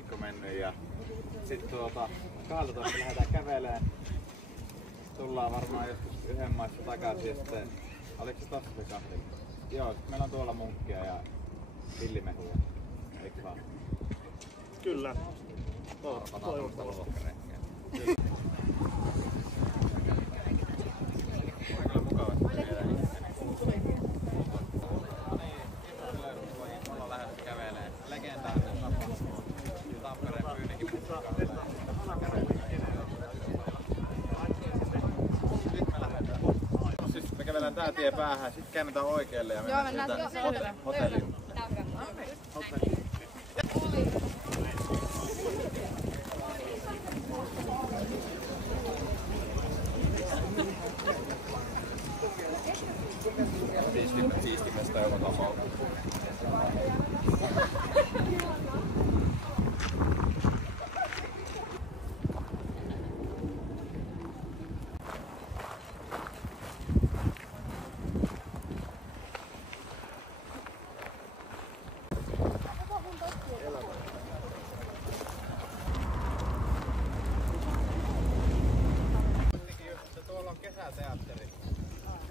viikko mennyt ja sit 12 lähdetään käveleen. Tullaan varmaan joskus yhden maissa takaisin ja sitten, oliko se tossa se kahvi? Joo, sit meillä on tuolla munkkia ja villimehuja, eikö vaan? Kyllä. Me kävelään tää tie päähän, sit käännetään oikealle ja mennään sieltä hotelliin. Siistimästä joka tapauksessa. Tuolla on kesäteatteri.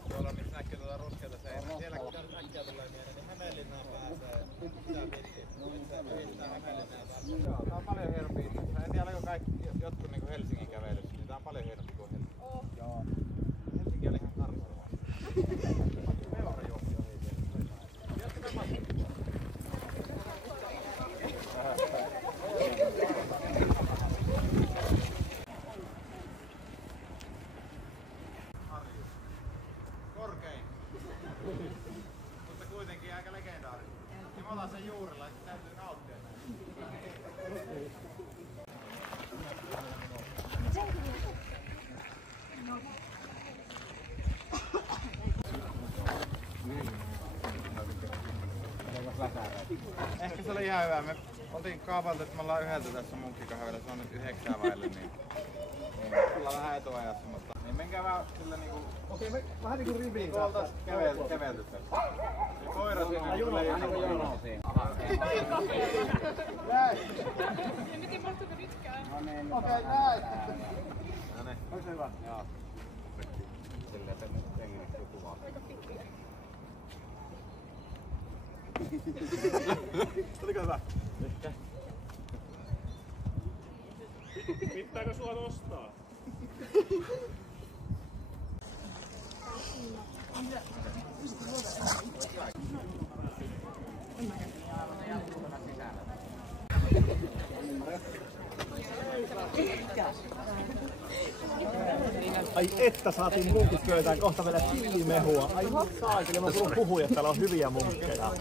Tuolla missä näkyy tuota ruskeata seinää. Sielläkin äkkiä tulee mieleen, niin Hämeenlinnaan pääsee. Sitä pitkin. Yhdistää Hämeenlinnaan pääsee. Joo, tää on paljon helpompi. En tiedä oliko kaikki jotkut niinku Helsingin kävelyssä, niin tää on paljon helpompi kuin Helsinki. Joo. Helsinki oli ihan karvaa. Velkajuokki ohi siellä. Tiedätkö tämä? Korkein. Mutta kuitenkin aika legendaarinen. Ja me ollaan sen juurella, että täytyy nauttia Ehkä se oli ihan hyvä. Me oltiin kaavailtu, että me ollaan 1 tässä munkkikahvella. Se on nyt 9 vaille, niin ollaan vähän etuajassa, mutta niin menkää vähän sillä niinku... Okei, me vähän niinku riviin tuolta kävelty tässä. Ja koira siinä kyllä ei ole jonoa siinä. Näin! Miten mahtuuko nytkään? Okei, näin! Noniin. Onko se hyvä? Joo. Silleen pengeniksi joku vaan. Aika pitkä. Oliko hyvä? Ehkä. Pitääkö sua nostaa? Ai että saatiin munkit pöytään, kohta vielä chili-mehua. Ai saakeli, mä puhun, että täällä on hyviä munkkeja.